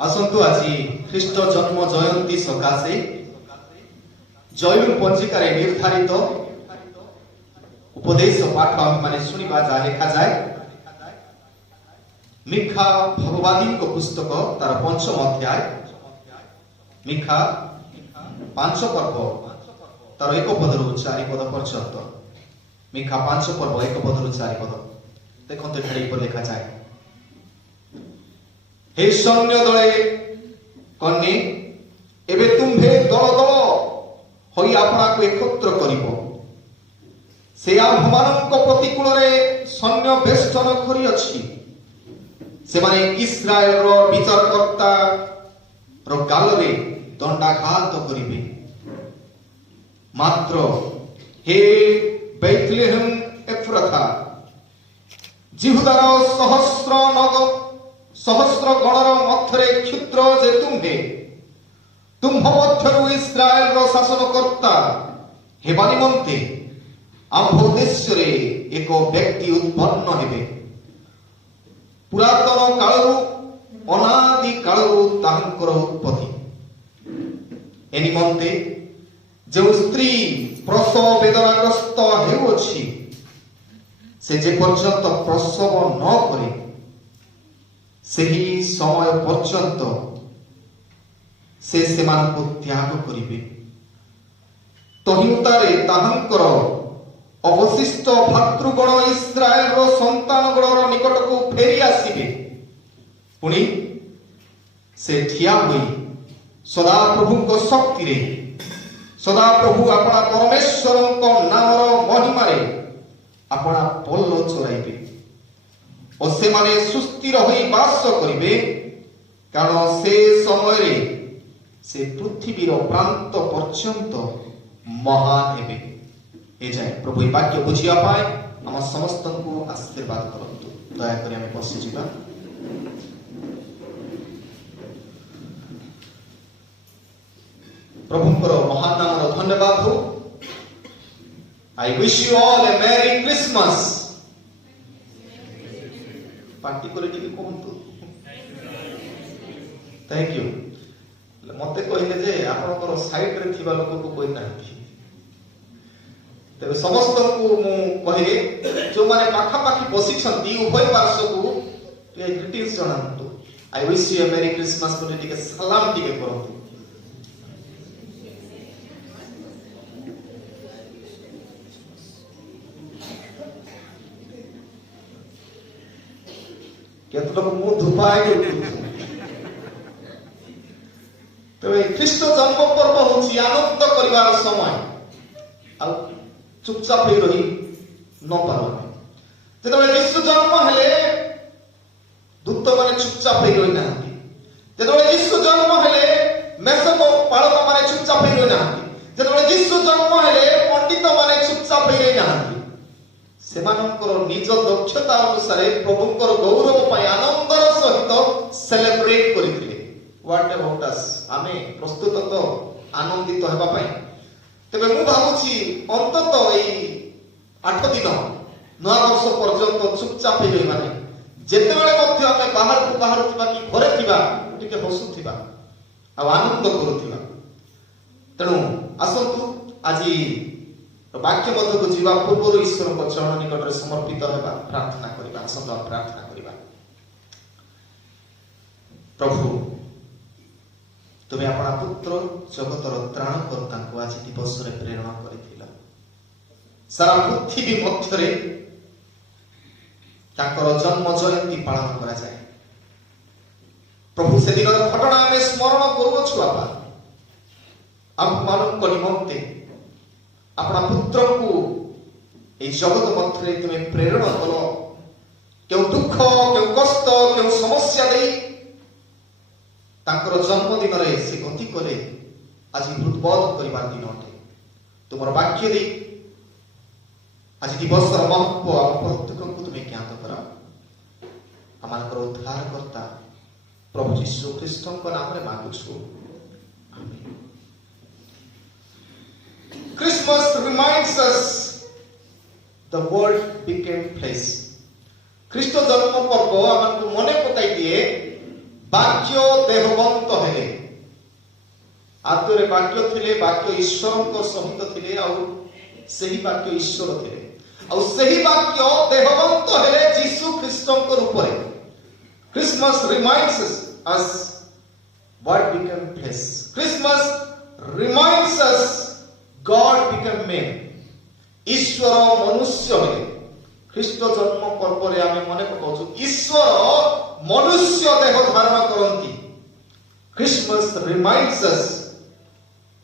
आसंतु आज ख्रीष्ट जन्म जयंती सकाशे जैन पंजिकार निर्धारित उपदेश पाठ माने शुणा जहाँ लिखा जाए मिखा भगवादी पुस्तक तार पंचम अध्याय मिखा 5 पर्व तार 1 पदरु 4 पद पर्यंत मिखा 5 पर्व 1 पदरु 4 पद देखते ढाड़ी लिखा जाए हे सैन्य दले कन्ये एबे तुम्भे दल दल होई आपना को एकत्र करिवो से आम्भमानक प्रतिकूल रे सैन्य बेष्टन करी अछि से माने इस्राएल रो विचारकर्ता रो गाल रे दंडाघात करिवे मात्र हे बैतलेहम एफ्राथा जिहुदार सहस्र गणर मध्यरे क्षुद्र जे तुम्हे तुम्ह मध्यरु इस्राएल रो शासनकर्ता हेबा निमंते आम्भ देश रे एक व्यक्ति उत्पन्न हेबे पुरातन कालरु अनादि कालरु ताहांकर उत्पत्ति ए निमंते जो स्त्री प्रसव वेदनाग्रस्त हेउछि से जे पर्यंत प्रसव न करे सही समय पर्यंत से सेमान को त्याग करिवे तहिउतारे ताहांकर अवशिष्ट भातृगण इस्राएल रो संतान गणर निकट को फेरी आसीबे पुणी से ठिया होई सदा प्रभु को शक्ति रे सदा प्रभु अपना परमेश्वर को नामर महिमा रे अपना पल्ल चलाइबे और से माने सुस्थिर होई वास करिवे कारण से समय रे से पृथ्वी रो प्रांत पर्यंत महान हेबे ए जाय प्रभु ई वाक्य बुझिया पाए हम समस्त को आशीर्वाद करंतु दया करी हम बसि जिबा प्रभुଙ୍କର महान नाम धन्यवाद हो आई wish you all A merry Christmas party करे टिके कहंतु थैंक यू मते कहले जे आपनकर साइड रे थिबा लोक को कोइ नाही तेरे समस्त को मु कहिले जो माने पाखा पाखी बसी छंती उभय पार्श्व को ते ग्रीटिंग्स जणांतु I wish you a merry Christmas को टिके सलाम टिके करंतु केतटक मु धुपाय तो ख्रीष्ट जन्म पर्व होची आनंद करिवार समय आ चुपचाप होई रही न पारो जेतबे यीशु जन्म हेले दूत माने चुपचाप होई रही नांती जेतबे यीशु जन्म हेले मेसको पालक माने चुपचाप होई रही नांती जेतबे यीशु जन्म हेले पंडित माने चुपचाप होई रही नांती सेमानकर निज दक्षता अनुसार प्रभुकर गौरव पाई आनंदर सहित सेलिब्रेट करिथिले व्हाट अबाउट अस आमे प्रस्तुत तो आनंदित हेबा पाई तबे मु भाबुची अंतत एई 8 दिन नया वर्ष पर्यंत चुपचाप होई माने जेतेबेले मध्य आमे बाहर थिबा कि घरे थिबा टिके हसुथिबा आ आनंद करूथिबा तेणु आसंतु आजि वाक्य मध्य को जीवा पूर्व ईश्वर को चरण निकट रे समर्पित हेबा प्रार्थना करिबा आसंतु प्रार्थना करिबा प्रभु तुमे अपना पुत्र जगतर त्राणकर्ता को आज दिवस रे प्रेरणा करिथिला सारा पृथ्वी मध्य रे ताकर जन्म जयंती पालन करा जाए प्रभु से दिन घटना में स्मरण करू छुआबा हम मानव को निमंते अपना पुत्र को ए जगत मध्य रे तुमे प्रेरणा कलो क्यों दुख क्यों कष्ट क्यों समस्या दे ताकर जन्म दिन रे से गति करे आज हृदबोध करिबार दिन अटे तुमर वाक्य दे आज दिवस महत्व प्रत्येक को तुमे ज्ञात करा हमार उद्धार करता प्रभु यीशु ख्रीष्ट को नाम रे मांगु छु आमीन Christmas reminds us the world became flesh ख्रीष्ट जन्म पर्व हमको मने पकाई दिए ବାକ୍ୟ ଦେହବନ୍ତ ହେଲେ। ଆଦରେ ବାକ୍ୟ ଥିଲେ, ବାକ୍ୟ ଈଶ୍ୱରଙ୍କ ସହିତ ଥିଲେ, ଆଉ ସେହି ବାକ୍ୟ ଈଶ୍ୱର ଥିଲେ, ଆଉ ସେହି ବାକ୍ୟ ଦେହବନ୍ତ ହେଲେ ଯୀଶୁ ଖ୍ରୀଷ୍ଟଙ୍କ ରୂପରେ। Christmas reminds us what became flesh. Christmas reminds us God became man. ଈଶ୍ୱର ମନୁଷ୍ୟ ହେଲେ। ଖ୍ରୀଷ୍ଟ ଜନ୍ମ ପର୍ବରେ ଆମେ ମନେ ପକାଉଛୁ ଈଶ୍ୱର ମନୁଷ୍ୟ ଦେହ ଧାରଣ କରନ୍ତି। Christmas reminds us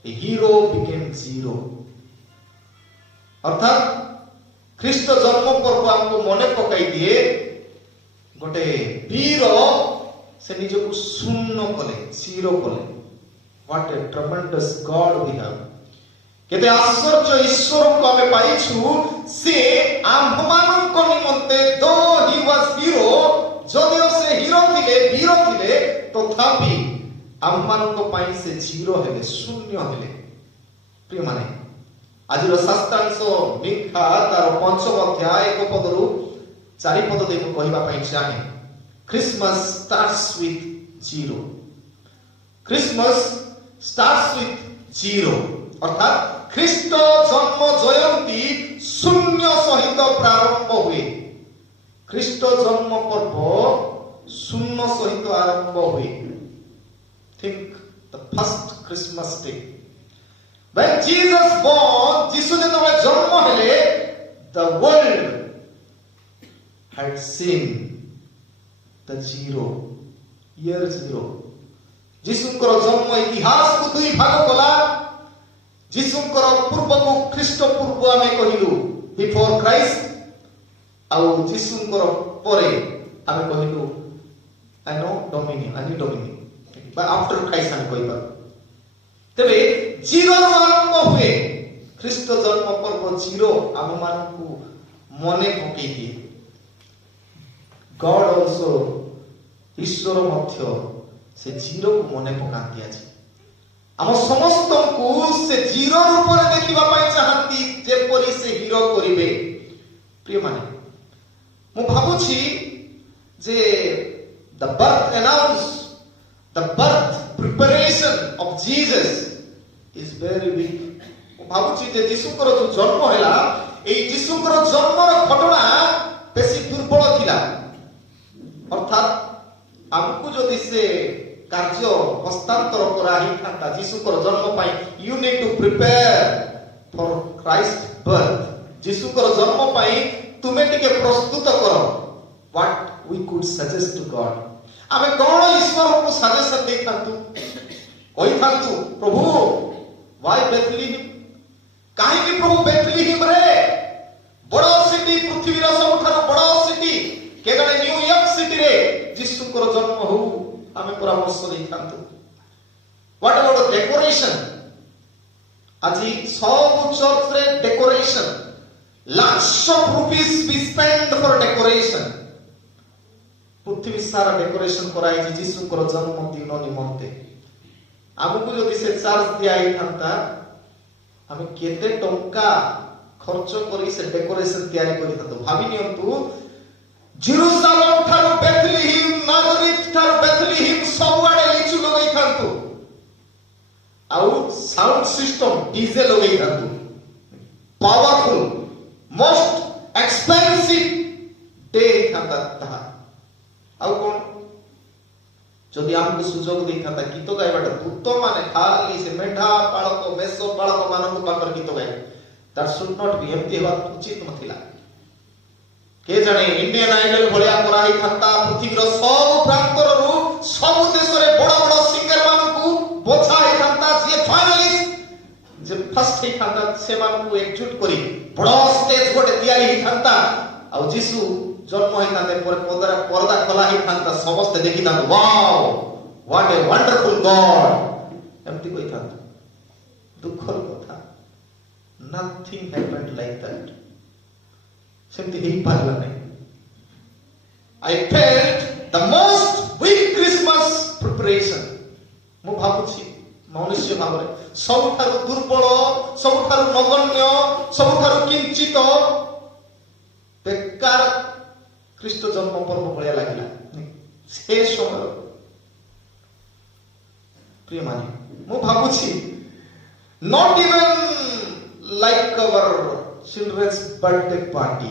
a hero became zero. ଅର୍ଥାତ୍ ଖ୍ରୀଷ୍ଟ ଜନ୍ମ ପର୍ବ ଆମକୁ ମନେ ପକାଇ ଦିଏ ଗୋଟେ ବୀର ସେ ନିଜକୁ ଶୂନ୍ୟ କଲେ, ଜିରୋ କଲେ। What a tremendous God we have. କେତେ ଆଶ୍ଚର୍ଯ୍ୟ ଈଶ୍ୱରଙ୍କୁ ଆମେ ପାଇଛୁ। ସେ ଆମ୍ଭମାନଙ୍କ ନିମନ୍ତେ though he was hero, ଯଦିଓ ସେ ହିରୋ ଥିଲେ, ବୀର ଥିଲେ, ତଥାପି ଆମମାନଙ୍କ ପାଇଁ ସେ ଜିରୋ ହେଲେ, ଶୂନ୍ୟ ହେଲେ। ପ୍ରିୟମାନେ, ଆଜିର ଶାସ୍ତ୍ରାଂଶ ମିକା ତାର 5 ଅଧ୍ୟାୟ 1 ପଦରୁ 4 ପଦ ଦେଇ ମୁଁ କହିବା ପାଇଁ ଚାହେଁ। Christmas starts with zero. Christmas starts with zero. ଅର୍ଥାତ୍ ଖ୍ରୀଷ୍ଟ ଜନ୍ମ ଜୟନ୍ତୀ ଶୂନ୍ୟ ସହିତ ପ୍ରାରମ୍ଭ ହୁଏ। ଖ୍ରୀଷ୍ଟ ଜନ୍ମ ପର୍ବ ଶୂନ୍ୟ ସହିତ ଆରମ୍ଭ ହୁଏ। Think the first Christmas day. When Jesus born, ଯୀଶୁ ଯେତେବେଳେ ଜନ୍ମ ହେଲେ, the world had seen the zero, year zero. ଯୀଶୁଙ୍କର ଜନ୍ମ ଇତିହାସକୁ ଦୁଇ ଭାଗ କଲା। ଯୀଶୁଙ୍କର ପୂର୍ବକୁ ଖ୍ରୀଷ୍ଟ ପୂର୍ବ ଆମେ କହିଲୁ, ବିଫୋର କ୍ରାଇଷ୍ଟ, ଆଉ ଯୀଶୁଙ୍କର ପରେ ଆମେ କହିଲୁ ଆନୋ ଡୋମିନି, ଆନି ଡୋମିନି, ବା ଆଫ୍ଟର କ୍ରାଇଷ୍ଟ ଆମେ କହିବା। ତେବେ ଜିରୋରୁ ଆରମ୍ଭ ହୁଏ ଖ୍ରୀଷ୍ଟ ଜନ୍ମ ପର୍ବ। ଜିରୋ ଆମମାନଙ୍କୁ ମନେ ପକେଇ ଦିଏ। ଗଡ୍ ଅଲସୋ, ଈଶ୍ୱର ମଧ୍ୟ ସେ ଜିରୋକୁ ମନେ ପକାନ୍ତି। ଆଜି ଆମ ସମସ୍ତଙ୍କୁ ସେ ଜିରୋ ରୂପରେ ଦେଖିବା ପାଇଁ ଚାହାନ୍ତି, ଯେପରି ସେ ହିରୋ କରିବେ। ପ୍ରିୟମାନେ, ମୁଁ ଭାବୁଛି ଯେ the birth announce, the birth preparation of Jesus is very big. ମୁଁ ଭାବୁଛି ଯେ ଯୀଶୁଙ୍କର ଯୋଉ ଜନ୍ମ ହେଲା, ଏଇ ଯୀଶୁଙ୍କର ଜନ୍ମର ଘଟଣା ବେଶୀ ଦୁର୍ବଳ ଥିଲା। ଅର୍ଥାତ୍ ଆମକୁ ଯଦି ସେ କାର୍ଯ୍ୟ ହସ୍ତାନ୍ତର କରାହେଇଥାନ୍ତା ଯୀଶୁଙ୍କର ଜନ୍ମ ପାଇଁ, you need to prepare for Christ birth. ଯୀଶୁଙ୍କର ଜନ୍ମ ପାଇଁ ତୁମେ ଟିକେ ପ୍ରସ୍ତୁତ କର। What we could suggest to God. ଆମେ କଣ ଈଶ୍ୱରଙ୍କୁ ସଜେସନ ଦେଇଥାନ୍ତୁ? କହିଥାନ୍ତୁ, ପ୍ରଭୁ why Bethlehem? କାହିଁକି ପ୍ରଭୁ ବେଥଲିହେମ ରେ? ବଡ଼ ସିଟି, ପୃଥିବୀର ସବୁଠାରୁ ବଡ଼ ସିଟି, କେବଳ ନ୍ୟୁୟର୍କ ସିଟିରେ ଯୀଶୁଙ୍କର ଜନ୍ମ ହଉ, ଆମେ ପରାମର୍ଶ ଦେଇଥାନ୍ତୁ। What about decoration? ଆଜି ସବୁ ଚର୍ଚ୍ଚରେ decoration, lakhs of rupees we spend for decoration. ପୃଥିବୀ ସାରା ଡେକୋରେସନ କରାଯାଇଛି ଯୀଶୁଙ୍କର ଜନ୍ମଦିନ ନିମନ୍ତେ। ଆମକୁ ଯଦି ସେ ଚାର୍ଜ ଦିଆ ହେଇଥାନ୍ତା, ଆମେ କେତେ ଟଙ୍କା ଖର୍ଚ୍ଚ କରି ସେ ଡେକୋରେସନ ତିଆରି କରିଥାନ୍ତୁ। ଭାବି ନିଅନ୍ତୁ, ଜେରୁସାଲେମ ଠାରୁ ବେଥଲିହେମ, ନାଜରିଥ ଠାରୁ ବେଥଲିହେମ ସବୁଆଡେ ଲିଚୁ ଲଗେଇଥାନ୍ତୁ, ଆଉ ସାଉଣ୍ଡ ସିଷ୍ଟମ ଡିଜେ ଲଗେଇଥାନ୍ତୁ। ପାୱାରଫୁଲ, ମୋଷ୍ଟ ଏକ୍ସପେନ୍ସିଭ ଡେ ହେଇଥାନ୍ତା ତାହା। ଆଉ କଣ, ଯଦି ଆମକୁ ସୁଯୋଗ ଦେଇଥାନ୍ତା ଗୀତ ଗାଇବାଟା, ଦୂତ ମାନେ ଖାଲି ସେ ମେଣ୍ଢା ପାଳକ, ମେଷ ପାଳକ ମାନଙ୍କ ପାଖରେ ଗୀତ ଗାଇବେ, that should not be, ଏମିତି ହେବା ଉଚିତ ନଥିଲା। କେ ଜାଣେ ଇଣ୍ଡିଆନ ଆଇଡଲ ଭଳିଆ କରାହେଇଥାନ୍ତା, ପୃଥିବୀର ସବୁ ପ୍ରାନ୍ତରରୁ, ସବୁ ଦେଶରେ ବଡ ବଡ ସିଙ୍ଗର ମାନଙ୍କୁ ବୋଝା ହେଇଥାନ୍ତା, ଯିଏ ଫାଇନାଲିଷ୍ଟ, ଯେ ଫାର୍ଷ୍ଟ ହେଇଥାନ୍ତା, ସେମାନଙ୍କୁ ଏକଜୁଟ କରି ବଡ ଷ୍ଟେଜ ଗୋଟେ ତିଆରି ହେଇଥାନ୍ତା, ଆଉ ଯୀଶୁ ଜନ୍ମ ହେଇଥାନ୍ତେ, ପରେ ପରଦା ଖୋଲା ହେଇଥାନ୍ତା, ସମସ୍ତେ ଦେଖିଥାନ୍ତୁ, ୱାଓ ହ୍ୱାଟ ଏ ୱଣ୍ଡରଫୁଲ ଗଡ, ଏମିତି କହିଥାନ୍ତୁ। ଦୁଃଖର କଥା, nothing happened like that. ସେମିତି ହେଇପାରିଲା ନାହିଁ। I felt the most weak Christmas preparation. ମୁଁ ଭାବୁଛି ମନୁଷ୍ୟ ଭାବରେ ସବୁଠାରୁ ଦୁର୍ବଳ, ସବୁଠାରୁ ନଗଣ୍ୟ, ସବୁଠାରୁ କିଞ୍ଚିତ ବେକାର ଖ୍ରୀଷ୍ଟ ଜନ୍ମ ପର୍ବ ଭଳିଆ ଲାଗିଲା ସେ ସମୟ। प्रिय माने मु भाबुछि not even like our children's birthday party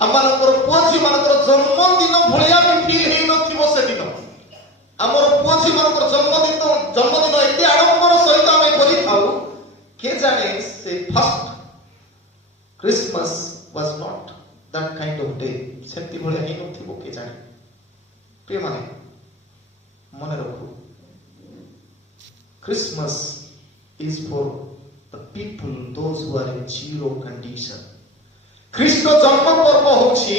आमर पुओझी मानकर जन्मदिन भलिया भी फील हेई नथिबो से दिन आमर पुओझी मानकर जन्मदिन एते आडंबर सहित आमे करि थाउ के जाने से first Christmas was not that kind of day सेति भलिया हेई नथिबो के जाने प्रिय माने मन रखो Christmas is for the people those who are in zero condition. ख्रीष्ट जन्म पर्व होछि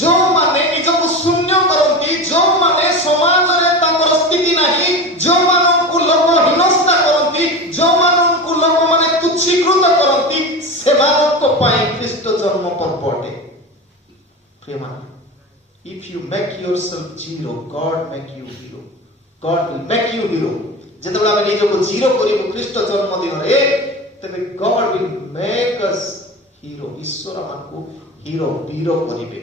जो माने निजको शून्य करंती जो माने समाज रे तांकर स्थिति नाही जो मानन को लोक हिनस्ता करंती जो मानन को लोक माने तुच्छीकृत करंती से मानन को पाए ख्रीष्ट जन्म पर्व डे प्रिय माने if you make yourself zero God make you hero God will make you hero जेतबेला हम निजको जीरो करिबो ख्रीष्ट जन्म दिन रे तबे God will make us hero ईश्वर हमको हीरो वीरो करिबे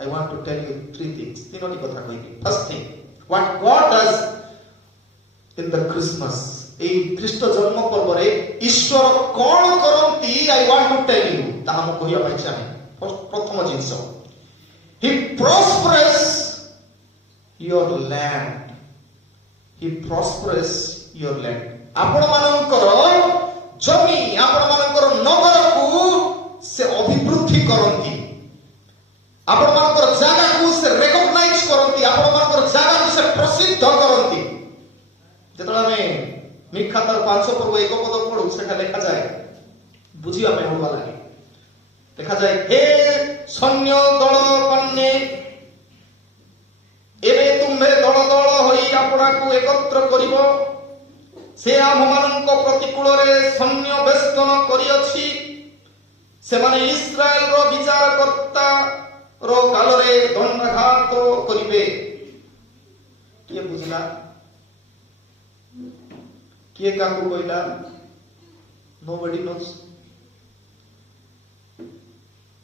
I want to tell you three things तीनोटी कथा कहिबी first thing what God does in the Christmas ए ख्रीष्ट जन्म पर्व रे ईश्वर कोन करंती I want to tell you ता हम कहिया पाइ चाहे प्रथम जिंस he prospers your land He prospers your land. आपण मानकर जमी आपण मानकर नगर को से अभिवृद्धि करंती आपण मानकर जागा को से रिकॉग्नाइज करंती आपण मानकर जागा को से प्रसिद्ध करंती जेतला में मिखा तर 500 पर्व एक पद पढु सेटा लिखा जाए बुझिया पे होवा लागे देखा जाए हे सैन्य दल कन्ने एबे तुम्हे दल दल होई आपना को एकत्र करिवो से आममानक प्रतिकूल रे सैन्य बेस्तन करि अछि से माने इस्राएल रो विचारकर्ता रो काल रे दंडाघात करिवे के बुझला के काकू कइला नोबडी नोस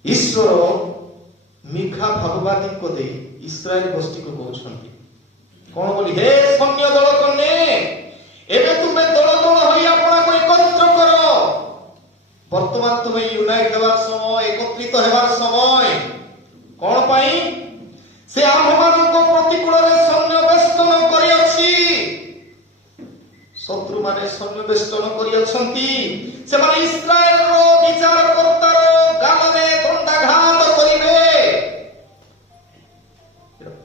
ईश्वर मिखा भगवानी को दे इस्राएल गोष्ठी को कहउछंती कोन बोली हे सैन्य दल कन्ने एबे तुमे दल दल होई आपना को एकत्र करो वर्तमान तुमे यूनाइट हेबार समय एकत्रित हेबार समय कोन पाई से आममान को प्रतिकूल रे सैन्य बेस्तन करि अछि शत्रु माने सैन्य बेस्तन करि अछंती से माने इस्राएल रो विचारकर्ता रो गाल रे दंडाघात करिवे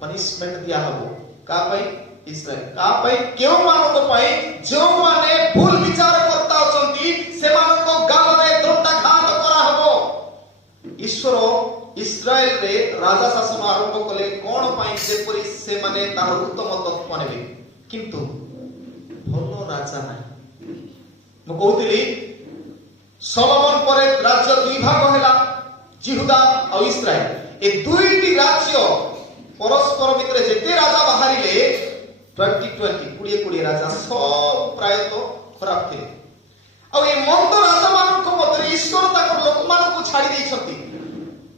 पनिशमेंट दिया हबो का पाई इस्राएल का पाई क्यों मानको पाई जो माने भूल विचार करता अछंती से मानको गाल रे दंडाघात करा हबो ईश्वर इस्राएल रे राजा शासन आरंभ कले कोन पाई जेपरि से माने तार उत्तम तत्व नेबे किंतु भलो राजा नाही म कहउतिली सोलोमन परे राज्य दुई भाग हेला यहूदा और इस्राएल ए दुईटी राज्य परस्पर भितर जेते राजा बाहरिले 2020 कोड़े राजा सब प्रायतः खराब थे आ ए मंद राजा मानक मधुर ईश्वर ताकर लोक मानक को छाड़ी देई छथि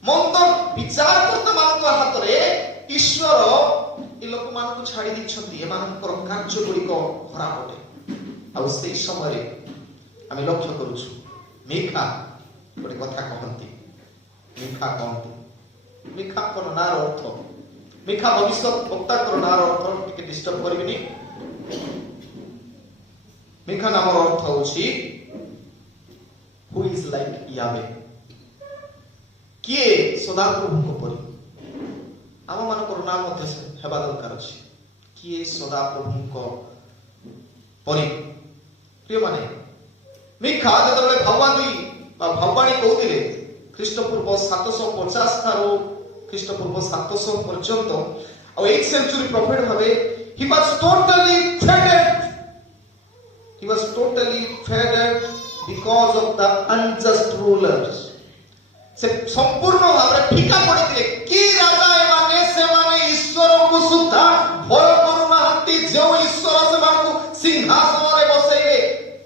मंद विचार करता मानक हाथ रे ईश्वर ए लोक मानक को छाड़ी देई छथि ए मानकर कार्य गुडी को खराब होते आ से समय रे आमे लक्ष्य करूछु मिखा गोटे कथा कहंती मिखा कहंती मिखा कोन नार अर्थ मिखा भविष्य वक्ता करनार अर्थ टिके डिस्टर्ब करबिनी मिखा नाम अर्थ होछि हु इज लाइक यावे किए सदा प्रभु को परि आम मानकर नाम मध्य हेबा दरकार अछि किए सदा प्रभु को परि प्रिय माने मिखा जतबे भगवानी बा भगवानी कहउतिले ख्रीष्टपूर्व 750 थारो ख्रीष्टपूर्व 700 पर्यंत और 8th century profit Bhave he was totally fed because of the unjust rulers से संपूर्ण भाव फीका पड़े कि राजा एमाने से माने ईश्वर को सुद्धा भय करूनाहंती जो ईश्वर से मानकु सिंहासन रे बसैबे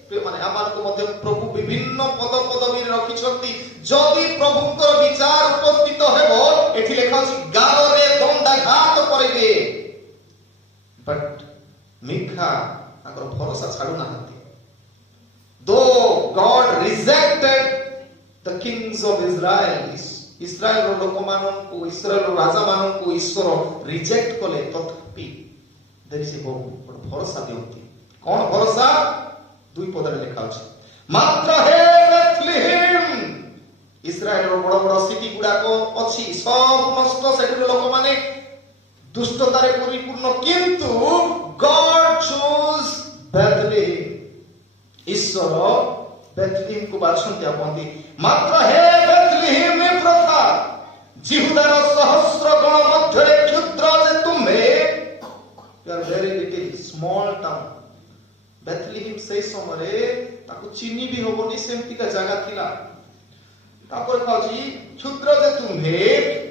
प्रिय माने आमार को मध्य प्रभु विभिन्न पद पदवी रखि छथि जदि प्रभुकर विचार उपस्थित हेबो एठी लेखा अछि गालो रे दंडाघात करिबे बट ମିଖା ତାଙ୍କର ଭରସା ଛାଡୁ ନାହାନ୍ତି। Though God rejected the kings of Israel, ଇସ୍ରାଏଲର ଲୋକମାନଙ୍କୁ, ଇସ୍ରାଏଲର ରାଜାମାନଙ୍କୁ ଈଶ୍ୱର ରିଜେକ୍ଟ କଲେ, ତଥାପି there is a hope, ଭରସା ଦିଅନ୍ତି। କଣ ଭରସା? 2 ପଦରେ ଲେଖା ଅଛି, ମାତ୍ର ହେ ବେଥଲେହେମ, ଇସ୍ରାଏଲର ବଡ ବଡ ସିଟି ଗୁଡାକ ଅଛି, ସବୁ ନଷ୍ଟ, ସେଠିର ଲୋକମାନେ ଦୁଷ୍ଟତାରେ ପରିପୂର୍ଣ୍ଣ, କିନ୍ତୁ God chose Bethlehem, ଈଶ୍ୱର ବେଥଲେହେମକୁ ବାଛନ୍ତି। ଆପନ୍ତି ମାତ୍ର ହେ ବେଥଲେହେମ ଏଫ୍ରାତା, ଜିହୁଦାର ସହସ୍ର ଗଣ ମଧ୍ୟରେ କ୍ଷୁଦ୍ର ଯେ ତୁମ୍ଭେ, you are very little small town। ବେଥଲେହେମ ସେଇ ସମୟରେ ତାକୁ ଚିନି ବି ହବନି ସେମିତିକା ଜାଗା ଥିଲା। ତାପରେ କହୁଛି କ୍ଷୁଦ୍ର ଯେ ତୁମ୍ଭେ,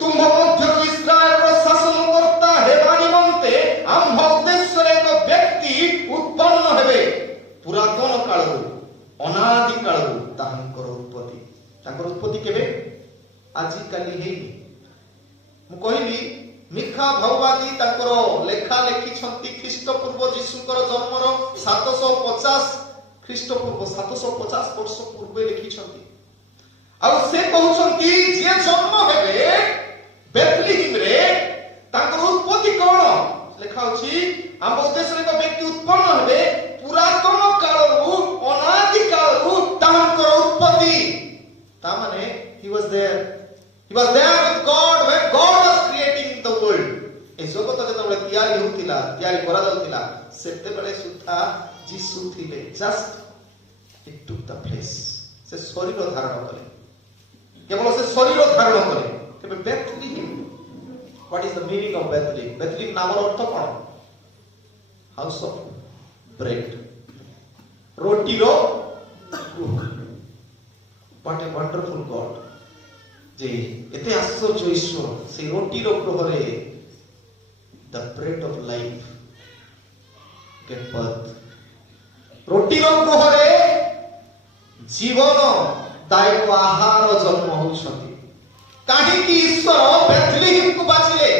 ତୁମ ମଧ୍ୟରୁ ଇସ୍ରାଏଲର ଶାସନକର୍ତ୍ତା ହେବା ନିମନ୍ତେ ଆମ୍ଭ ଉଦ୍ଦେଶ୍ୟରେ ଏକ ବ୍ୟକ୍ତି ଉତ୍ପନ୍ନ ହେବେ। ପୁରାତନ କାଳରୁ, ଅନାଦି କାଳରୁ ତାହାଙ୍କର ଉତ୍ପତ୍ତି। ତାଙ୍କର ଉତ୍ପତ୍ତି କେବେ? ଆଜିକାଲି ହେଇନି। ମୁଁ କହିଲି ମିଖା ଭାବବାଦୀ ତାଙ୍କର ଲେଖା ଲେଖିଛନ୍ତି ଖ୍ରୀଷ୍ଟପୂର୍ବ ଯୀଶୁଙ୍କର ଜନ୍ମର 750 ଖ୍ରୀଷ୍ଟପୂର୍ବ 750 ବର୍ଷ ପୂର୍ବେ ଲେଖିଛନ୍ତି। ଆଉ ସେ କହୁଛନ୍ତି ଯିଏ ଜନ୍ମ ହେବେ ବେଥଲେହେମରେ, ତାଙ୍କର ଉତ୍ପତ୍ତି କଣ ଲେଖା ଅଛି? ଆମ ଉଦ୍ଦେଶ୍ୟରେ ଏକ ବ୍ୟକ୍ତି ଉତ୍ପନ୍ନ ହେବେ, ପୁରାତନ କାଳରୁ, ଅନାଦି କାଳରୁ ତାଙ୍କର ଉତ୍ପତ୍ତି। ତାମାନେ he was there with God when God was creating the world। ଏ ଜଗତ ଯେତେବେଳେ ତିଆରି ହେଉଥିଲା, ତିଆରି କରାଯାଉଥିଲା, ସେତେବେଳେ ସୁଦ୍ଧା ଯୀଶୁ ଥିଲେ। just it took the place। ସେ ଶରୀର ଧାରଣ କଲେ, କେବଳ ସେ ଶରୀର ଧାରଣ କଲେ। ତେବେ ବେଥଲେହେମ, what is the meaning of Bethlehem? ବେଥଲେହେମ ନାମର ଅର୍ଥ କଣ? ହାଉସ ଅଫ ବ୍ରେଡ, ରୋଟିର ଗୃହ। what a wonderful God, ଯେ ଏତେ ଆଶ୍ଚର୍ଯ୍ୟ ଈଶ୍ୱର, ସେଇ ରୋଟିର ଗୃହରେ the bread of life get birth। ରୋଟିର ଗୃହରେ ଜୀବନ ଦାୟକ ଆହାର ଜନ୍ମ ହେଉଛନ୍ତି। କାହିଁକି ଈଶ୍ୱର ବେଥଲେହେମକୁ ବାଛିଲେ?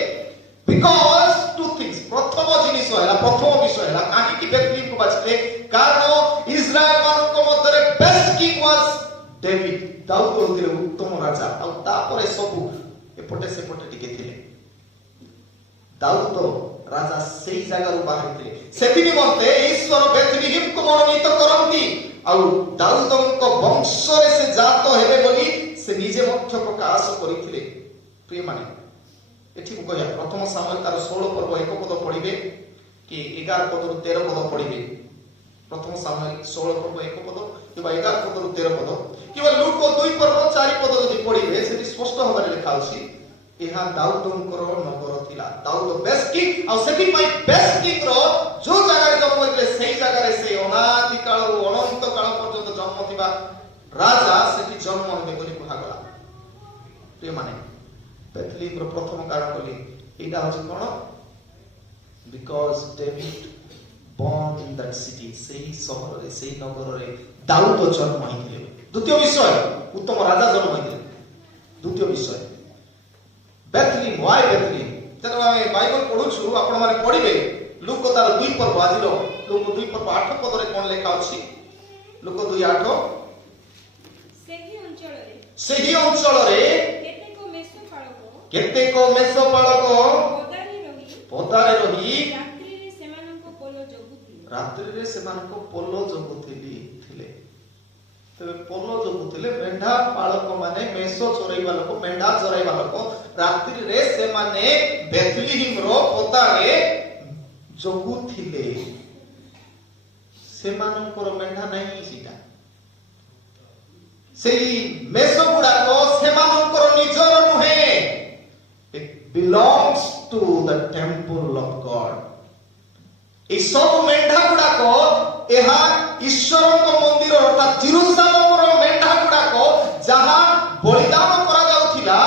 Because 2 things। ପ୍ରଥମ ଜିନିଷ ହେଲା, ପ୍ରଥମ ବିଷୟ ହେଲା କାହିଁକି ବେଥଲେହେମକୁ ବାଛିଲେ? କାରଣ ଇସ୍ରାଏଲ ମାନଙ୍କ ମଧ୍ୟରେ ବେଷ୍ଟ କିଙ୍ଗ ୱାଜ ଡେଭିଡ। ଦାଉଦ ହେଉଥିଲେ ଉତ୍ତମ ରାଜା, ଆଉ ତାପରେ ସବୁ ଏପଟେ ସେପଟେ ଟିକେ ଥିଲେ। ଦାଉଦ ରାଜା ସେଇ ଜାଗାରୁ ବାହାରିଥିଲେ, ସେଥି ନିମନ୍ତେ ଈଶ୍ୱର ବେଥଲେହେମକୁ ମନୋନୀତ କରନ୍ତି। ଆଉ ଦାଉଦଙ୍କ ବଂଶରେ ସେ ଜାତ ହେବେ ବୋଲି ସେ ନିଜେ ମଧ୍ୟ ପ୍ରକାଶ କରିଥିଲେ। ପ୍ରିୟମାନେ, ଏଠି ମୁଁ କହିବା ପ୍ରଥମ ସାମୁଏଲ ତାର 16 ପର୍ବ 1 ପଦ ପଢିବେ କି 11 ପଦରୁ 13 ପଦ ପଢିବେ। ପ୍ରଥମ ସାମୁଏଲ 16 ପର୍ବ 1 ପଦ କିମ୍ବା 11 ପଦରୁ 13 ପଦ କିମ୍ବା ଲୁକ 2 ପର୍ବ 4 ପଦ ଯଦି ପଢିବେ, ସେଠି ସ୍ପଷ୍ଟ ଭାବରେ ଲେଖା ଅଛି ଏହା ଦାଉଦଙ୍କର ନଗର ଥିଲା। ଦାଉଦ ବେଷ୍ଟ କିଙ୍ଗ, ଆଉ ସେଥିପାଇଁ ବେଷ୍ଟ କିଙ୍ଗର ଯୋଉ ଜାଗାରେ ଜନ୍ମ ହୋଇଥିଲେ ସେଇ ଜାଗାରେ ସେ ଅନାଦି କାଳରୁ ଅନନ୍ତ କାଳ ପର୍ଯ୍ୟନ୍ତ ଜନ୍ମ ଥିବା ରାଜା ସେଠି ଜନ୍ମ ହେବେ ବୋଲି କୁହାଗଲା। ପ୍ରିୟମାନେ, ବେଥଲେହେମର ପ୍ରଥମ କାରଣ ବୋଲି ଏଇଟା ହଉଛି କଣ? Because David born in that city, ସେଇ ସହରରେ, ସେଇ ନଗରରେ ଦାଉଦ ଜନ୍ମ ହୋଇଥିଲେ। ଦ୍ୱିତୀୟ ବିଷୟ, ଉତ୍ତମ ରାଜା ଜନ୍ମ ହୋଇଥିଲେ। ଦ୍ୱିତୀୟ ବିଷୟ ବେଥଲେହେମ, why ବେଥଲେହେମ? ଯେତେବେଳେ ଆମେ ବାଇବଲ ପଢୁଛୁ, ଆପଣ ମାନେ ପଢିବେ ଲୁକ ତାର 2 ପର୍ବ, ଆଜିର ଲୁକ 2 ପର୍ବ 8 ପଦରେ କଣ ଲେଖା ଅଛି? ଲୁକ 2:8, ସେହି ଅଞ୍ଚଳରେ କେତେକ ମେଷପାଳକ ପଦାରେ ରହି ରାତ୍ରିରେ ସେମାନଙ୍କ ପୋଲ ଜଗୁଥିଲେ। ତେବେ ପୋଲ ଜଗୁଥିଲେ ମେଣ୍ଢା ପାଳକ ମାନେ, ମେଷ ଚରାଇବା ଲୋକ, ମେଣ୍ଢା ଚରାଇବା ଲୋକ ରାତ୍ରିରେ ସେମାନେ ବେଥଲେହେମର ପଦାରେ ଜଗୁଥିଲେ। ସେମାନଙ୍କର ମେଣ୍ଢା ନାହିଁ, ସେଟା ସେଇ ମେଷ ଗୁଡାକ ସେମାନଙ୍କର ନିଜର ନୁହେଁ। It belongs to the temple of God। এই ସବୁ ମେଣ୍ଢା ଗୁଡାକ ଏହା ଈଶ୍ୱରଙ୍କ ମନ୍ଦିର ଅର୍ଥାତ୍ ଜେରୁସାଲେମର ମେଣ୍ଢା ଗୁଡାକ ଯାହା ବଳିଦାନ କରାଯାଉଥିଲା,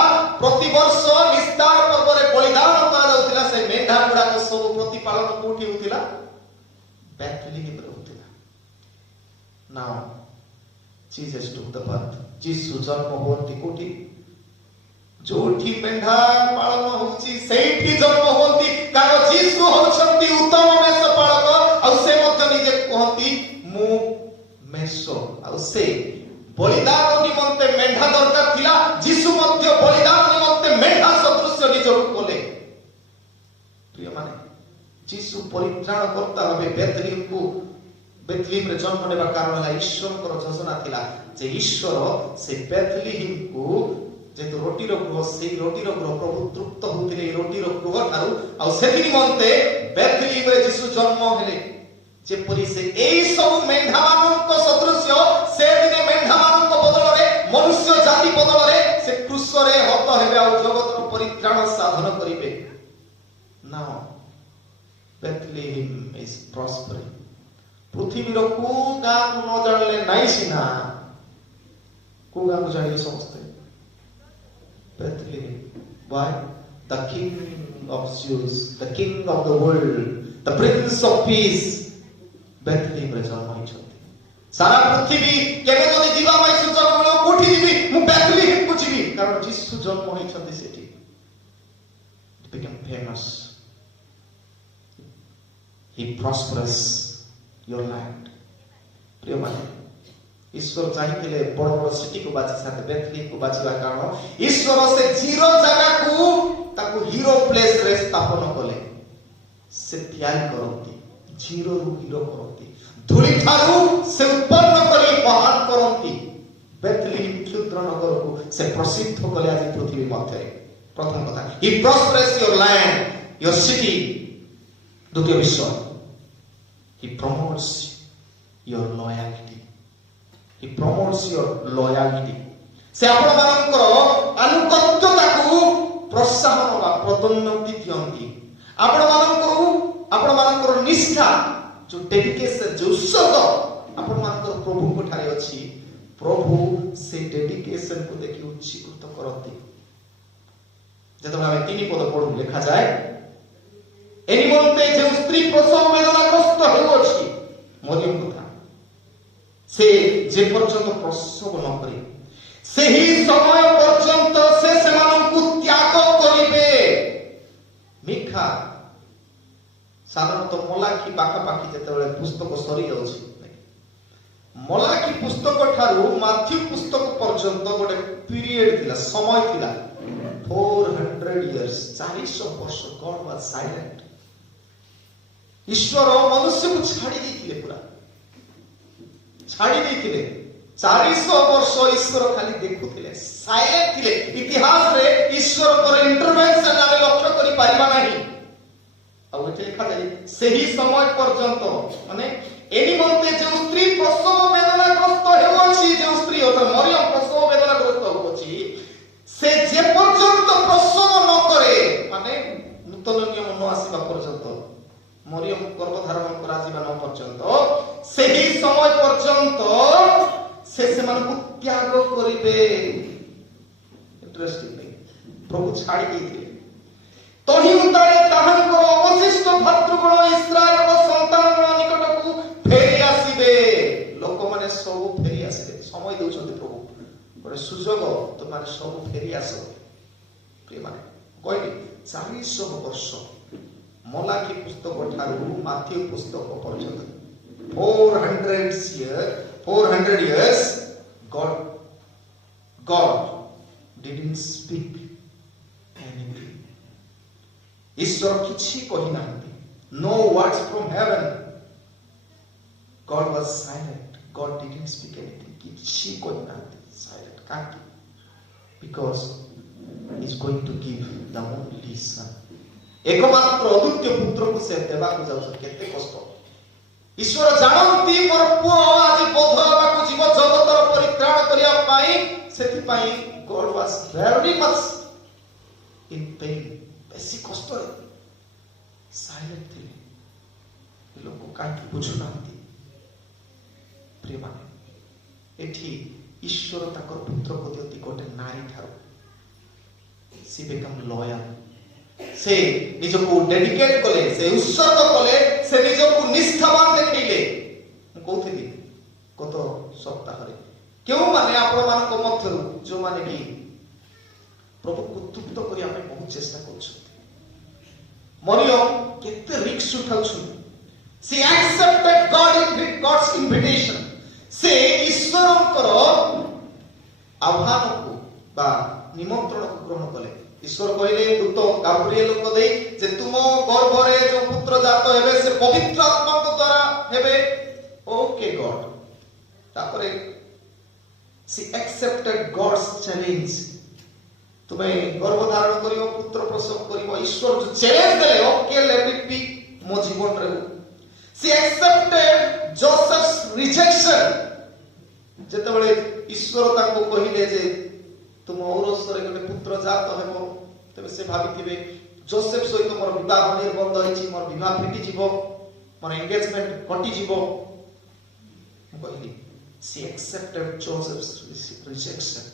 ପ୍ରତିବର୍ଷ ନିସ୍ତାର ପର୍ବରେ ବଳିଦାନ କରାଯାଉଥିଲା, ସେ ମେଣ୍ଢା ଗୁଡାକ ସବୁ ପ୍ରତିପାଳନ କୋଉଠି ହେଉଥିଲା? ବେଥଲେହେମରେ ହେଉଥିଲା। Now Jesus took the birth। ଯୀଶୁ ଜନ୍ମ ହୁଅନ୍ତି କୋଉଠି? ଯୋଉଠି ମେଣ୍ଢା ପାଳନ ହଉଛି ସେଇଠି ଜନ୍ମ ହୁଅନ୍ତି, କାରଣ ଯୀଶୁ ହଉଛନ୍ତି ଉତ୍ତମ ମେଷ ପାଳକ, माने जीसु परित्राण करता भाबे बेथलेहेम रे जन्म नेबा कारण है ईश्वर योजना थिला जे ईश्वर से बेथलेहेम को जेतु रोटी रो गृह से रोटी रो गृह प्रभु तृप्त होतिले रोटी रो गृह थारु आ सेति निमंते बेथलेहेम रे जीसु जन्म हेले जेपरि से एई सब मेंढा मानक सदृश्य से दिने मेंढा मानक बदल रे मनुष्य जाति बदल रे से क्रूस रे हत हेबे आ जगत रो परित्राण साधन करिवे नाउ बेथलेहेम इज प्रॉस्परिंग पृथ्वी रो को गा को न जानले नाही सिना को गा को जानिले समस्ते Bethlehem. Why? The King of Jews, the King of the world, the Prince of Peace. Bethlehem रे जन्म होइछथि सारा पृथ्वी केने जदि जीवा माई सुजन न कोठी दिबी मु बेथलेहेम को जीबी कारण जीसु जन्म होइछथि सेठी. It became famous. He prospers your land. प्रिय माने ईश्वर चाहिए बड़ बड़ सिटी को बाची साथे बेथलेहेम को बाचिबा कारण ईश्वर से जीरो जगह को ताको हीरो प्लेस रे स्थापन कले से त्याग करती जीरो रु हीरो करती धूली ठारू से उत्पन्न करी महान करती बेथलेहेम क्षुद्र नगर को से प्रसिद्ध कले आज पृथ्वी मध्य प्रथम कथा he prospers your land your city द्वितीय विषय he promotes your loyalty He promotes your loyalty. से आपण मानकर अनुगत्यता को प्रोत्साहन वा प्रोन्नति दियंती. आपण मानकर निष्ठा जो डेडिकेशन जो उत्सर्ग आपण मानकर प्रभु को ठारे अछि प्रभु से डेडिकेशन को देखि उत्साहित करती. जतबे हम तीन पद पढु लिखा जाय एनिमंते जे स्त्री प्रसव वेदना ग्रस्त हेउ अछि मरियम को से जे पर्यंत प्रसव न करी सेही समय पर्यंत से सेमानकु त्याग करिवे. मिखा साधारणतः मलाखी पाखापाखी जेतेबेले पुस्तक सरी जाउछि मलाखी पुस्तक ठारू माथ्यू पुस्तक पर्यंत गोटे पीरियड थिला समय थिला 400 इयर्स 400 वर्ष गॉड वाज साइलेंट. ईश्वर मनुष्य को छाड़ी देथिले पूरा छाड़ी देथिले 400 वर्ष ईश्वर खाली देखुथिले साइलेंट थिले. इतिहास रे ईश्वर पर इंटरवेंशन आमे लक्ष्य करि परिबा नाही. आ ओते लिखा जाय सेही समय पर्यंत माने एनी मते जे स्त्री प्रसव वेदना ग्रस्त हेउछि जे स्त्री अथवा मरियम प्रसव वेदना ग्रस्त होछि से जे पर्यंत प्रसव न करे माने नूतन नियम न आसीबा पर्यंत मरियम गर्भधारण करा जिबा न पर्यंत सेही समय पर्यंत से मन को त्याग करिवे. इंटरेस्टिंग नहीं प्रभु छाड़ी देथिले तही उतारे ताहांको अवशिष्ट भातृगण इस्राएल संतान निकट को फेरी आसीबे. लोक माने सब फेरी आसीबे समय देउछन्ते प्रभु गोटे सुजोग तो माने सब फेरी आसो. प्रिय माने कहली 400 वर्ष मलाखी पुस्तक ठारू माथ्यू पुस्तक पर्यंत 400 years God didn't speak anything. ईश्वर किछि कहि नांती. No words from heaven. God was silent. God didn't speak anything. किछि कहि नांती silent. काहे? Because he's going to give the only son. एकमात्र अद्वितीय पुत्र को से देबा को जाउ केते कष्ट. ईश्वर जानती मोर पुओ आज बोध हेबाकु जीव जगतर परित्राण करिया पाई सेति पाई God was very much in pain. बेसी कष्ट रे साइलेंट थिले लोक काहे बुझु नांती. प्रिय माने एठी ईश्वर ताकर पुत्र को दियति गोटे नारी ठारो सी बिकम लॉयल. से निजको डेडिकेट कले से उत्सर्ग कले से निजको निष्ठावान देखिले. मु कहथि गत सप्ताह रे केउ माने आपण मान को मध्यरु जो माने कि प्रभु को तृप्त करिया पे बहुत चेष्टा करछथि. मरियम केते रिक्स उठाउछु. सी एक्सेप्टेड गॉड्स इनविटेशन. से ईश्वरकर आह्वान को बा निमंत्रण को ग्रहण कले. ईश्वर कहले दूत गाब्रिएल को दे जे तुम गर्भ रे पवित्र आत्मा को द्वारा हेबे ओके गॉड तापरे सी एक्सेप्टेड गॉड्स चैलेंज तुम्हें गर्भधारण करियो पुत्र प्रसव करियो ईश्वर जो चैलेंज देले ओके लेट इट बी मो जीवन रे सी एक्सेप्टेड जोसेफ्स रिजेक्शन जेतेबेले ईश्वर ताको कहिले जे तुम औरसरे गोटे पुत्र जात हेबो तबे से भाबिथिबे जोसेफ सहित मोर विवाह निर्बंध होइछि मोर विवाह फिटी जीवो मोर एंगेजमेंट कटि जीवो कहली सी एक्सेप्टेड जोसेफ्स रिजेक्शन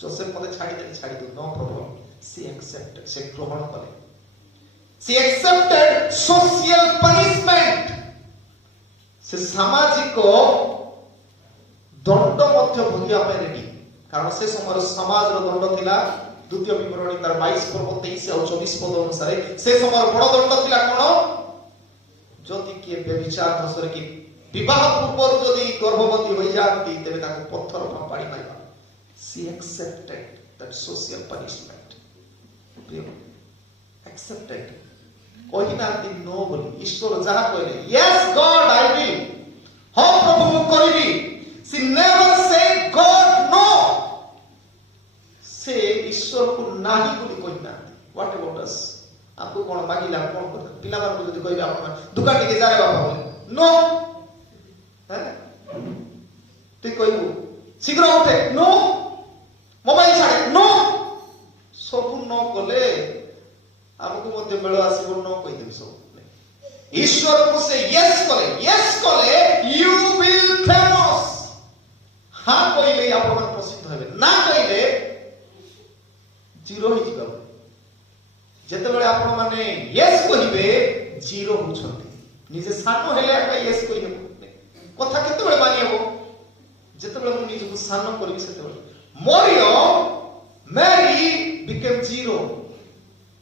जोसेफ मते छाड़ी दो नो प्रॉब्लम सी एक्सेप्टेड से ग्रहण करे सी एक्सेप्टेड सोशल पनिशमेंट से सामाजिक दंड मध्य भोगिया पे रेडी कारण से समय समाज रो दंड थिला द्वितीय विवरणी तार 22 पर्व 23 और 24 पद अनुसार से समय बड़ दंड थिला कोन जदि के व्यभिचार दोषरे की विवाह पूर्व जदि गर्भवती होई जाती तबे ताको पत्थर पर पाड़ी मारिबा सी accepted that social punishment accepted कोई ना ती नो बोली ईश्वर जहा कहले यस गॉड आई विल हो प्रभु मु करिबी सी नेवर से गॉड नो से ईश्वर को नाही बोली कोई ना व्हाट अबाउट अस आपको कोन मागिला कोन कर पिला बार को जदी कहबे आपण दुकान के जारे बाबा बोले नो है तू कहबो शीघ्र उठे नो मोबाइल छाड़े नो सब नो कले हमको मध्य बेळ आसीबो नो कहि देम सब ईश्वर को से यस कले यू विल फेमस हां कहले आपण प्रसिद्ध हेबे ना कहले जीरो ही जीवा जते बेले आपण माने यस कहिबे जीरो होछंती निजे सानो हेले आका यस कहि हेबो कथा केते बेले मानि हेबो जते बेले मु निजे को सानो करबी सेते बेले मैरी बिकेम जीरो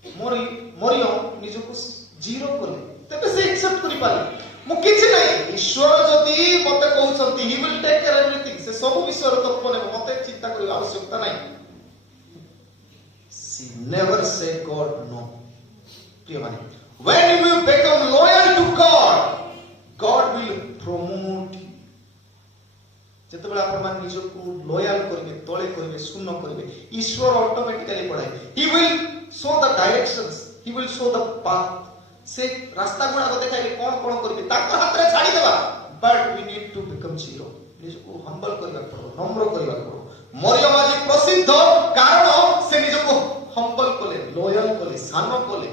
मरियम निजे को जीरो करले तबे से एक्सेप्ट करि पाले मु किछि नै ईश्वर जदी मते कहउछंती he will take care everything से सब विषय तत्व ने मते चिंता करि आवश्यकता नै she never said God no प्रिय माने when you become loyal to God will promote you जते बेला आपण मान निज को लॉयल करिवे तळे करिवे शून्य करिवे ईश्वर automatically पढाए he will show the directions he will show the path से रास्ता गुणा को देखाइले कोन कोन करिवे ताकर हाथ रे छाडी देबा but we need to become zero निज को हम्बल करिवा पड़ो नम्र करिवा पड़ो मरियम आज प्रसिद्ध कारण से निज को हम्बल कले लॉयल कले सानो कले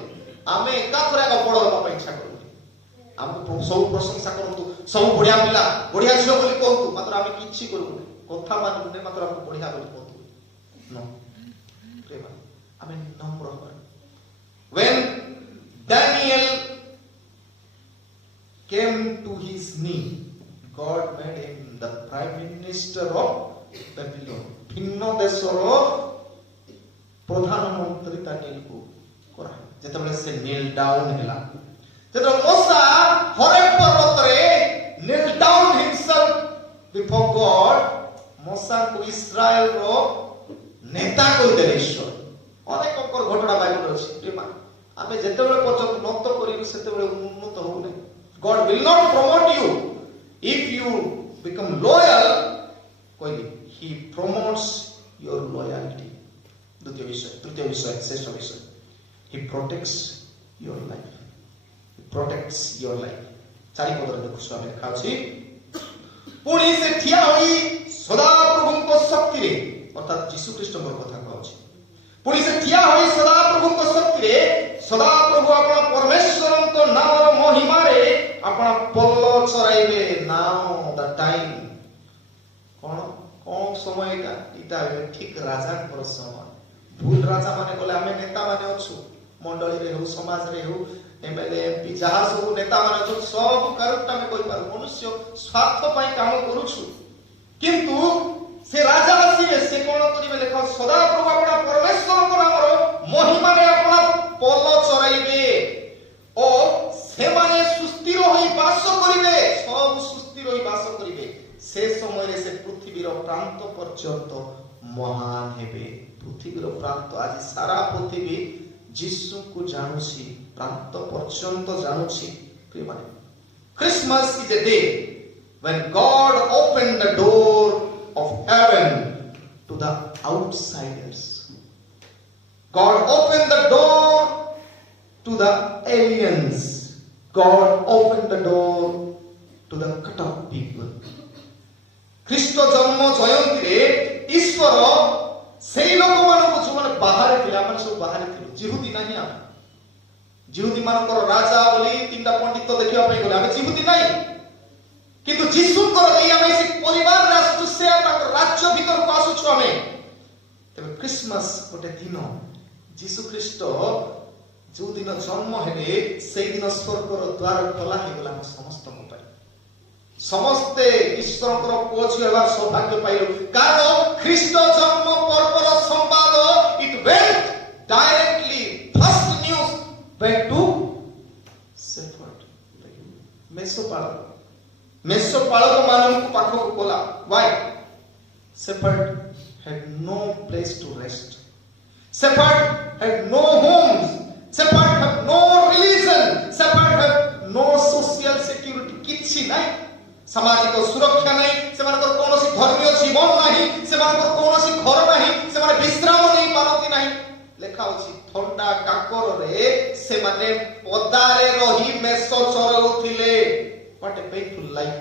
आमे एकाथरे का बड़ होबा इच्छा करू हमको सब प्रशंसा करंतु सब बढ़िया पिला बढ़िया छियो बोली कहतु मात्र आमे किछि करू कथा मानू ने मात्र हमको बढ़िया बोली कहतु नो प्रेम आमे नम्र हो when Daniel came to his knee God made him the prime minister of Babylon भिन्न देशरो प्रधानमंत्री दानिएल को करा जेतबेले से नील डाउन हैला जेतबेले मूसा हरेब पर्वत रे नील डाउन हिमसेल्फ बिफोर गॉड मूसा को इस्राएल रो नेता को देले ईश्वर अनेक कर घटना बाइबल अछि प्रेमा आमे जेतबेले पर्यंत नत करिबे सेतबेले उन्नत होउने God will not promote you if you become loyal कहली he promotes your loyalty तृतीय विषय श्रेष्ठ विषय he protects your life he protects your life चारि पदर देखु स्वामी लिखा अछि पुणी से ठिया होई सदा प्रभु को शक्ति रे अर्थात यीशु ख्रीष्ट को कथा कहछि पुणी से ठिया होई सदा प्रभु को शक्ति रे सदा प्रभु अपना परमेश्वर को नाम रो महिमा रे अपना पल्लो चराइबे नाउ द टाइम कोन समय इटा ठीक राजा पर समय भूल राजा माने बोले आमे नेता माने अछु मंडली रे हो समाज रे हो एमएलए एमपी जहां सब नेता माने जो सब करता में कोई पर मनुष्य स्वार्थ पई काम करूछु किंतु से राजा आसीबे से कोन करिवे लेखा सदा प्रभु अपना परमेश्वर को नाम रो महिमा रे अपना पल्लो चराइबे ओ से माने सुस्थिर होई वास करिवे सब सुस्थिर होई वास करिवे से समय रे से पृथ्वीर प्रांत पर्यंत महान हेबे पृथ्वीर प्रांत आज सारा पृथ्वी यीशु को जानुछि प्रांत पर्यंत जानुछि प्रिय माने Christmas is a day when God opened the door of heaven to the outsiders. God opened the door to the aliens. God opened the door to the cut off people. ଖ୍ରୀଷ୍ଟ ଜନ୍ମ ଜୟନ୍ତୀରେ ଈଶ୍ୱର ସେଇ ଲୋକମାନଙ୍କୁ ଯୋଉମାନେ ବାହାରେ ଥିଲେ, ଆମେ ସବୁ ବାହାରେ ଥିଲୁ, ଜିହୁଦୀ ନାହିଁ ଆମେ। ଜିହୁଦୀ ମାନଙ୍କର ରାଜା ବୋଲି ତିନିଟା ପଣ୍ଡିତ ଦେଖିବା ପାଇଁ ଗଲେ, ଆମେ ଜିହୁଦୀ ନାହିଁ। କିନ୍ତୁ ଯୀଶୁଙ୍କର ଦେଇ ଆମେ ସେ ପରିବାରରେ ଆସୁଛୁ, ସେ ତାଙ୍କ ରାଜ୍ୟ ଭିତରକୁ ଆସୁଛୁ ଆମେ। ତେବେ ଖ୍ରୀଷ୍ଟମାସ ଗୋଟେ ଦିନ, ଯୀଶୁ ଖ୍ରୀଷ୍ଟ ଯୋଉ ଦିନ ଜନ୍ମ ହେଲେ ସେଇଦିନ ସ୍ୱର୍ଗର ଦ୍ୱାର ଖୋଲା ହେଇଗଲା ଆମ ସମସ୍ତଙ୍କ ପାଇଁ। ସମସ୍ତେ ଈଶ୍ୱରଙ୍କର ପୁଅ ଝିଅ ହେବାର ସୌଭାଗ୍ୟ ପାଇଲୁ, କାରଣ ଖ୍ରୀଷ୍ଟ ଜନ୍ମ ପର୍ବର ସମ୍ବାଦ it went directly, first news went to shepherd, ମେଷପାଳକ ମାନଙ୍କୁ ପାଖକୁ ଗଲା। why? shepherd had no place to rest. shepherd had no homes. shepherd had no religion. shepherd had no social security. କିଛି ନାହିଁ, ସାମାଜିକ ସୁରକ୍ଷା ନାହିଁ, ସେମାନଙ୍କର କୌଣସି ଧର୍ମୀୟ ଜୀବନ ନାହିଁ, ସେମାନଙ୍କର କୌଣସି ଘର ନାହିଁ, ସେମାନେ ବିଶ୍ରାମ ନେଇ ପାରନ୍ତି ନାହିଁ। ଲେଖା ଅଛି ଥଣ୍ଡା କାକରରେ ସେମାନେ ପଦାରେ ରହି ମେଷ ଚରାଉଥିଲେ। What a painful life,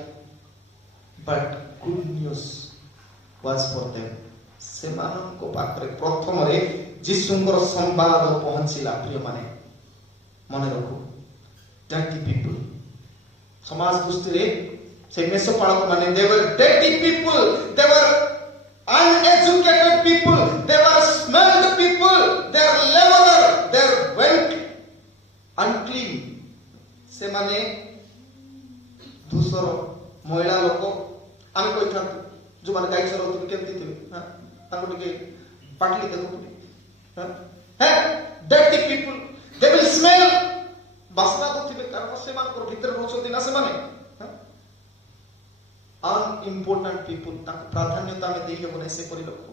but good news was for them. ସେମାନଙ୍କ ପାଖରେ ପ୍ରଥମରେ ଯୀଶୁଙ୍କର ସମ୍ବାଦ ପହଞ୍ଚିଲା। ପ୍ରିୟ ମାନେ ମନେ ରଖୁ, dirty people, ସମାଜ ଦୃଷ୍ଟିରେ ସେ ମେଷପାଳକ ମାନେ, they were dirty people, they were uneducated people, they were smelled people, they were laborer, they went unclean. ସେମାନେ ଧୂସର ମହିଳା ଲୋକ। ଆମେ କହିଥାନ୍ତୁ ଯୋଉମାନେ ଗାଈ ଚରାଉଥିବେ କେମିତି ଥିବେ, ତାଙ୍କୁ ଟିକେ ପାଟଲି ଦେଖୁ, dirty people, they will smell, ବାସ୍ନା କରୁଥିବେ, କାରଣ ସେମାନଙ୍କର ଭିତରେ ରହୁଛନ୍ତି ନା ସେମାନେ। unimportant people, ତାଙ୍କୁ ପ୍ରାଧାନ୍ୟତା ଆମେ ଦେଇ ହେବ ନାହିଁ ସେପରି ଲୋକ।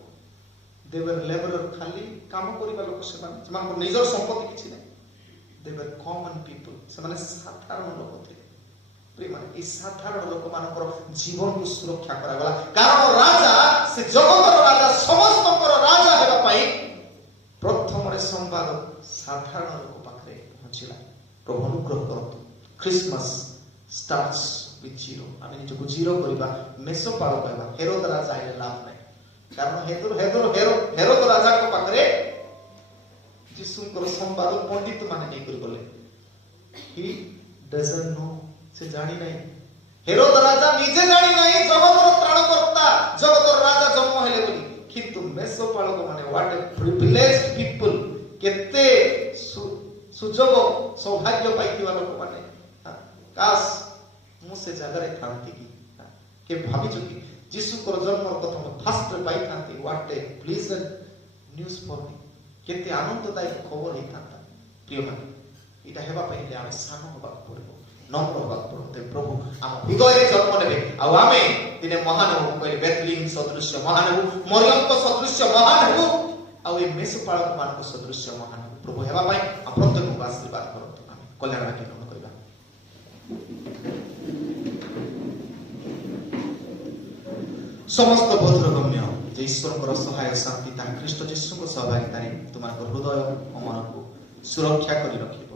they were laborer, ଖାଲି କାମ କରିବା ଲୋକ ସେମାନେ, ସେମାନଙ୍କର ନିଜର ସମ୍ପତ୍ତି କିଛି ନାହିଁ। they were common people, ସେମାନେ ସାଧାରଣ ଲୋକ ଥିଲେ। ପ୍ରିୟମାନେ, এই ସାଧାରଣ ଲୋକମାନଙ୍କର ଜୀବନକୁ ସୁରକ୍ଷା କରାଗଲା, କାରଣ ରାଜା, ସେ ଜଗତର ରାଜା, ସମସ୍ତଙ୍କର ରାଜା ହେବା ପାଇଁ ପ୍ରଥମରେ ସମ୍ବାଦ ସାଧାରଣ ଲୋକ ପାଖରେ ପହଞ୍ଚିଲା। ପ୍ରଭୁ ଅନୁଗ୍ରହ କରନ୍ତୁ। Christmas starts with zero. ଆମେ ନିଜକୁ ଜିରୋ କରିବା, ମେଷପାଳକ ହେବା, ହେରୋଦ ରାଜା ହେଲେ ଲାଭ ନାହିଁ। କାରଣ ହେରୋଦ ରାଜାଙ୍କ ପାଖରେ ଯୀଶୁଙ୍କର ସମ୍ବାଦ ପଣ୍ଡିତ ମାନେ ନେଇକରି ଗଲେ। he doesn't know, ସେ ଜାଣି ନାହିଁ। ହେରୋଦ ରାଜା ନିଜେ ଜାଣି ନାହିଁ ଜଗତର ତ୍ରାଣକର୍ତ୍ତା, ଜଗତର ରାଜା ଜନ୍ମ ହେଲେ ବୋଲି। କିନ୍ତୁ ମେଷପାଳକ ମାନେ, what a privileged people, କେତେ ସୁଯୋଗ ସୌଭାଗ୍ୟ ପାଇଥିବା ଲୋକମାନେ। କାଶ ମୁଁ ସେ ଜାଗାରେ ଥାନ୍ତି କି, କେ ଭାବିଛୁ କି ଯୀଶୁଙ୍କର ଜନ୍ମର କଥା ମୁଁ ଫାଷ୍ଟରେ ପାଇଥାନ୍ତି। what a pleasant news for me, କେତେ ଆନନ୍ଦଦାୟକ ଖବର ହେଇଥାନ୍ତା। ପ୍ରିୟମାନେ, ଏଇଟା ହେବା ପାଇଁ ହେଲେ ଆମେ ସାନ ହେବାକୁ ପଡ଼ିବ, ନମ୍ର ହେବାକୁ ପଡ଼ିବ। ପ୍ରଭୁ ଆମ ହୃଦୟରେ ଜନ୍ମ ନେବେ, ଆଉ ଆମେ ଦିନେ ମହାନ ହେବୁ। କହିଲେ ବେଥଲିମ୍ ସଦୃଶ୍ୟ ମହାନ ହେବୁ, ମରିୟମଙ୍କ ସଦୃଶ୍ୟ ମହାନ ହେବୁ, ଆଉ ଏ ମେଷପାଳକ ମାନଙ୍କ ସଦୃଶ୍ୟ ମହାନ ହେବୁ। ପ୍ରଭୁ ହେବା ପାଇଁ ଆମ ପ୍ରତ୍ୟେକଙ୍କୁ ଆଶୀର୍ବାଦ କରନ୍ତୁ। ଆମେ କଲ୍ୟାଣ ବାକ୍ୟ ଗ୍ରହଣ କରିବା। ସମସ୍ତ ବୋଧଗମ୍ୟ ଯେ ଈଶ୍ୱରଙ୍କର ସହାୟ ଶାନ୍ତି, ତାହା ଖ୍ରୀଷ୍ଟ ଯୀଶୁଙ୍କ ସହଭାଗିତାରେ ତୁମମାନଙ୍କ ହୃଦୟ ଓ ମନକୁ ସୁରକ୍ଷା କରି ରଖିବ।